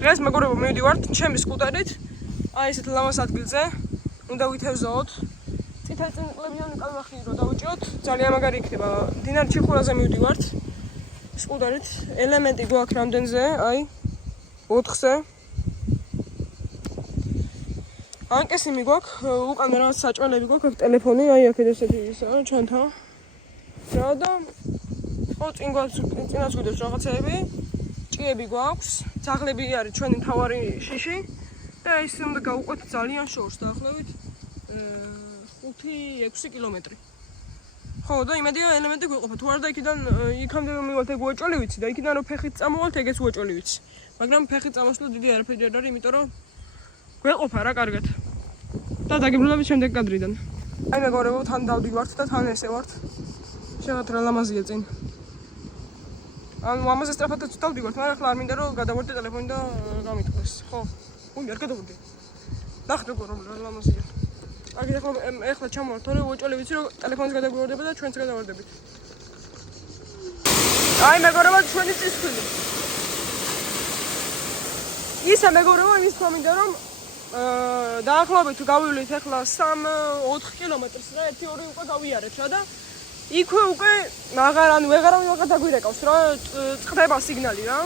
დღეს მეგობრებო მივდივართ ჩემი სკუტერით. აი ესეთ ლამას ადგილზე. უნდა ვითევზოთ. წითელი წინყლებიანი კალმახი რო დავუჭიოთ, ძალიან მაგარი იქნება. მდინარე ჩიხურაზე მივდივართ. სკუტერით ელემენტი გვაქვს რამდენზე? აი 4-ზე. ანკესი მიგვაქვს, უკან რაღაც საჭმელები გვაქვს, ტელეფონი, აი აქ ესეთი ისაა, ჩვენთან. რა და ხო წინაც გვიდოს რაღაცეები. ჭიები გვაქვს, ძაღლები არის ჩვენი მთავარი შიში და ეს უნდა გავუყვეთ ძალიან შორს დაახლოებით 5-6 კილომეტრი. ხო და იმედია ელემენტი გვეყოფა. თუ არა და იქამდე რომ მივალთ ეგ უეჭველი ვიცი და იქიდან რომ ფეხით წამოვალთ ეგეც უეჭველი ვიცი. მაგრამ ფეხით წამოსვლა დიდი არაფერი არ არის, იმიტომ რომ გვეყოფა რა კარგად. და დაგიბრუნდებით შემდეგ კადრიდან. აი მეგობრებო, თან დავდივართ და თან ესე ვართ. შეგათ რა ლამაზია წინ. ანუ ამაზე სწრაფადაც დავდივართ, მაგრამ ახლა არ მინდა რომ გადავარდე ტელეფონი და გამიტყდეს. ხო. უი, არ გადავარდე. ნახეთ როგორ ლამაზია. აგერ ახლა ჩამოვართ, თორე უეჭველი ვიცი რომ ტელეფონს გადაგვარდება და ჩვენც გადავარდებით. აი მეგობრებო, ჩვენი წისქვილი. ისა მეგობრებო, იმის თქმა მინდა რომ დაახლოებით გავივლით ახლა 3-4 კილომეტრს რა, 1-2 უკვე გავიარეთ რა და იქვე უკვე ვეღარავინ დაგვირეკავს რა, წდება სიგნალი რა.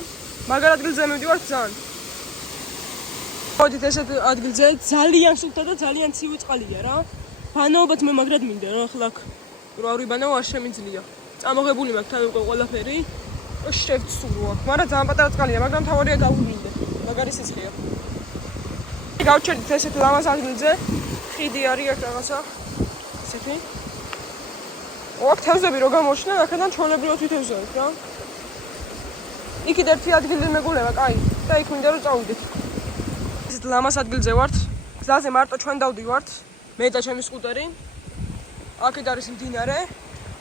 მაგარ ადგილზე მივდივართ ძალიან. მოდით ესეთ ადგილზე ძალიან სუფთა და ძალიან ცივი წყალია რა. ბანაობაც მე მაგრად მინდა რა, ახლა რო არ ვიბანაო არ შემიძლია. წამოღებული მაქვს თავი უკვე ყველაფერი. შევცურვა. მაგრამ ძალიან პატარა წყალია, მაგრამ თავარია გავუვლინდე. მაგარი სიცხეა. გავჩერდით ესეთ ლამაზ ადგილზე. ხიდი არის აქ რაღაცა. ესეთი. ოღონდ თევზები რო გამოჩნდა, აქედან ჩვეულებრივად ვითევზავთ რა. იქით ერთი ადგილი მეგულება, კაი. და იქ მინდა რომ წავიდეთ. ესეთ ლამაზ ადგილზე ვართ. გზაზე მარტო ჩვენ დავდივართ. მე და ჩემი სკუტერი. აქეთ არის მდინარე.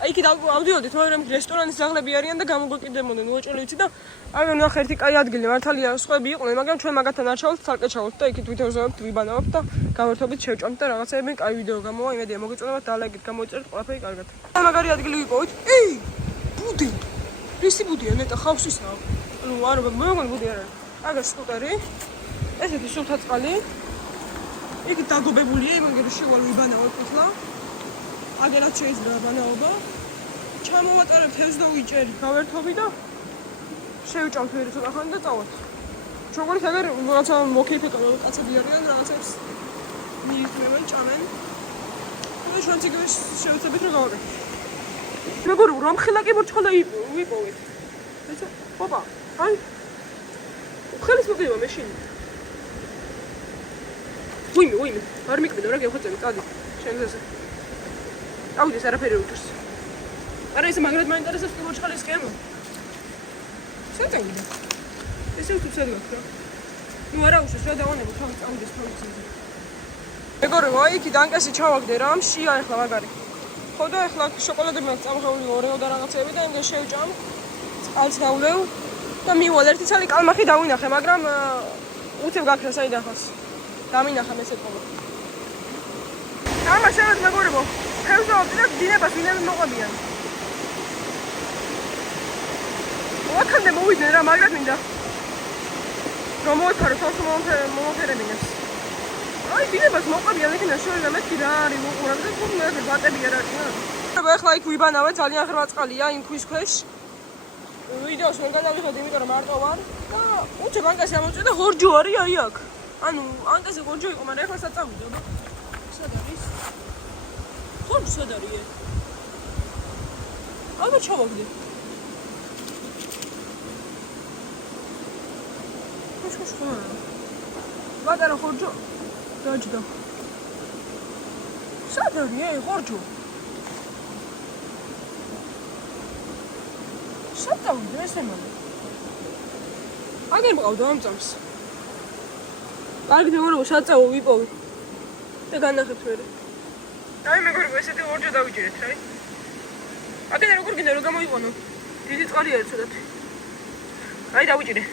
აი იქით ავდიოდით, მაგრამ რესტორანის ძაღლები არიან და გამოგვეკიდებოდნენ უეჭველი ვიცი და აი ნახე ერთი კაი ადგილი მართალია სხვები იყვნენ, მაგრამ ჩვენ მაგათთან არ ჩავალთ, თალკე ჩავალთ და იქით ვითევზავთ, ვიბანავთ და გამართობით შევჭამთ და რაღაცეები კაი ვიდეო გამოვა, იმედია მოგეწონებათ და ლაიქით გამოიწერეთ, ყველაფერი კარგად. მაგარი ადგილი ვიპოვით. ბუდი. რისი ბუდია ნეტა ხავსისაა. ნუ არა, მე მგონი ბუდი არ არის. აგერ სკუტერი. ესეთი სუფთა წყალი. იქით დაგობებულია, იმაგერ შევალ ვიბანავთ ახლა. აგერაც შეიძლება ბანაობა. ჩამოვატარებ თევზს და ვიჭერი, გავერთობი და შევჭამთ ვერი ცოტა ხანი და წავალთ. ჩოგორით აგერ რაღაცა მოკეიფე კაცები არიან, რაღაცებს მიიწვევენ, ჭამენ. და ჩვენც იგივე შევწებით რომ გავაკეთოთ. მეგობრებო, რომ ხილა კი მორჩხალა ვიპოვეთ. ეცა, ოპა, აი. ხელის მოგივა მეშინ. ვიმე, არ მიკბინო რა გეხოცები, წადი, შენზე. ავიდეს არაფერი უჭირს. არა ესე მაგრად მაინტერესებს კი მორჩხალის სქემა. საწევიდა. ესე უცებ გაქვს რა. ნუ არა უშოს რა დავანებო თავი წავიდეს თავი. მეგობრებო, აი იქით ანკესი ჩავაგდე რა, მშია ახლა მაგარი. ხო და ახლა შოკოლადები მაქვს წამოღებული ორეო და რაღაცეები და იმგე შევჭამ. წყალს დავლევ და მივალ ერთი ცალი კალმახი დავინახე, მაგრამ უცებ გაქრა საიდან ხავს. დამინახა მესეთ ყოლა. ამა შევედ მეგობრებო, თევზავდი და დინებას ვინმე მოყვებიან. აქამდე მოვიდნენ რა, მაგრად მინდა. რომ მოვიფარო თავს მომოფერებინებს. აი დინებას მოყვებიან, იქიდან შორიდან მეთქი რა არის მოყურებ და თუ მე ბატები არ არის რა. ახლა იქ ვიბანავე, ძალიან ღრმა წყალია იმ ქვის ქვეშ. ვიდეოს ვერ გადავიხოთ, იმიტომ რომ მარტო ვარ და უცებ ანკესი ამოწვია და ღორჯო არის აი აქ. ანუ ანკესი ღორჯო იყო, მაგრამ ახლა საწავიდო. სად არის? ხომ სად არის? ალბათ ჩავაგდე. ხო. ბატარა ხორჯო. დაჯდა. სად არის ხორჯო? სად დავიდე ესე მალე? აგერ მყავდა ამ წამს. კარგი მეგობრებო, საწავო ვიპოვე. და განახებთ მერე. აი მეგობრებო, ესეთი ხორჯო დავიჭერეთ, აი. აგერ როგორ გინდა რომ გამოიყვანო? დიდი წყალი არის ცოტა. აი დავიჭერე.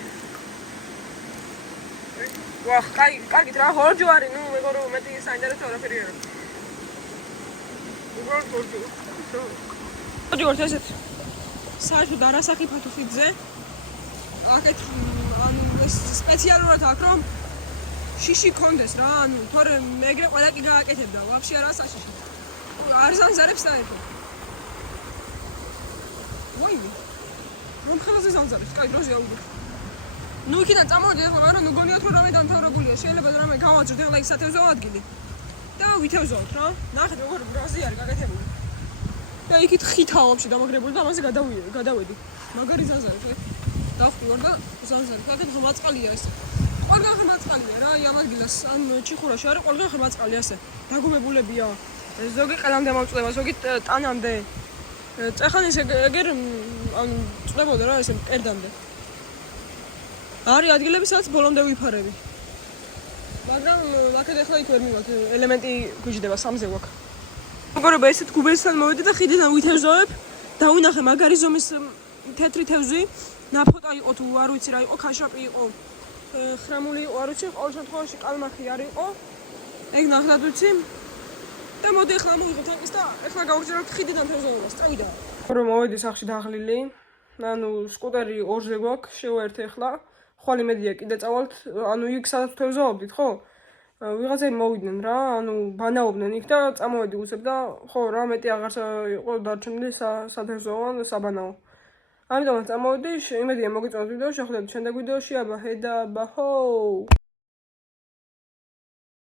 ვახ, კარგით რა, ხორჯო არის, ნუ მეგობრებო, მეტი საინტერესო არაფერი არ არის. უბრალოდ ხორჯო. ხორჯო ვართ ესეთ. საერთოდ არასაკიფათო ხიდზე. აქეთ ანუ ეს სპეციალურად აქვს რომ შიში კონდეს რა, ანუ თორე მეგრე ყველა კი გააკეთებდა, ვაფშე არა საშიში. არ ზანზარებს დაიფო. ვაიმე. რომ ხელაზე ზანზარებს, კაი დროზე აუდო. ნუ იქიდან წამოვიდი ახლა, მაგრამ ნუ გონიათ რომ რამე დამთავრებულია, შეიძლება რამე გამოვაჭროთ ახლა იქ სათევზაო ადგილი. და ვითევზოთ რა. ნახეთ როგორ ბრაზი არის გაკეთებული. და იქით ხითაა ვაფშე დამაგრებული და ამაზე გადავედი. მაგარი ზანზარებს. დავხვდი ვარ და ზანზარებს. აქეთ ღრმა წყალია ეს. ყველგან ღრმა წყალია რა, აი ამ ადგილას, ან ჩიხურაში არის ყველგან ღრმა წყალი ასე. დაგუბებულებია. ზოგი ყელამდე მომწდება, ზოგი ტანამდე. წეხან ეს ეგერ ანუ წდებოდა რა ესე მკერდამდე. არის ადგილები სადაც ბოლომდე ვიფარები. მაგრამ აქეთ ახლა იქ ვერ მივაქვს, ელემენტი გვიждდება სამზე ვაქ. მოგორება ესეთ გუბესთან მოვედი და ხიდიდან ვითევზოებ და ვინახე მაგარი ზომის თეთრი თევზი, ნაფოტა იყო თუ არ ვიცი რა იყო, ქაშაპი იყო, ხრამული იყო, არ ვიცი, ყოველ შემთხვევაში კალმახი არ იყო. ეგ ნახეთ ვიცი. და მოდი ახლა მოვიღოთ აკის და ახლა გავაგზავნოთ ხიდიდან თევზაობას, წავიდა. რომ მოვედი სახში დაღლილი, ანუ სკუტერი ორზე გვაქვს, შევაერთე ახლა. ხვალ იმედია კიდე წავალთ, ანუ იქ სადაც თევზაობდით, ხო? ვიღაცები მოვიდნენ რა, ანუ ბანაობდნენ იქ და წამოვედი უცებ და ხო რა მეტი აღარ იყო დარჩენილი სათევზაო ან საბანაო. ამიტომაც წამოვედი, იმედია მოგეწონათ ვიდეო, შეხვდებით შემდეგ ვიდეოში, აბა ჰედა, აბა ჰო!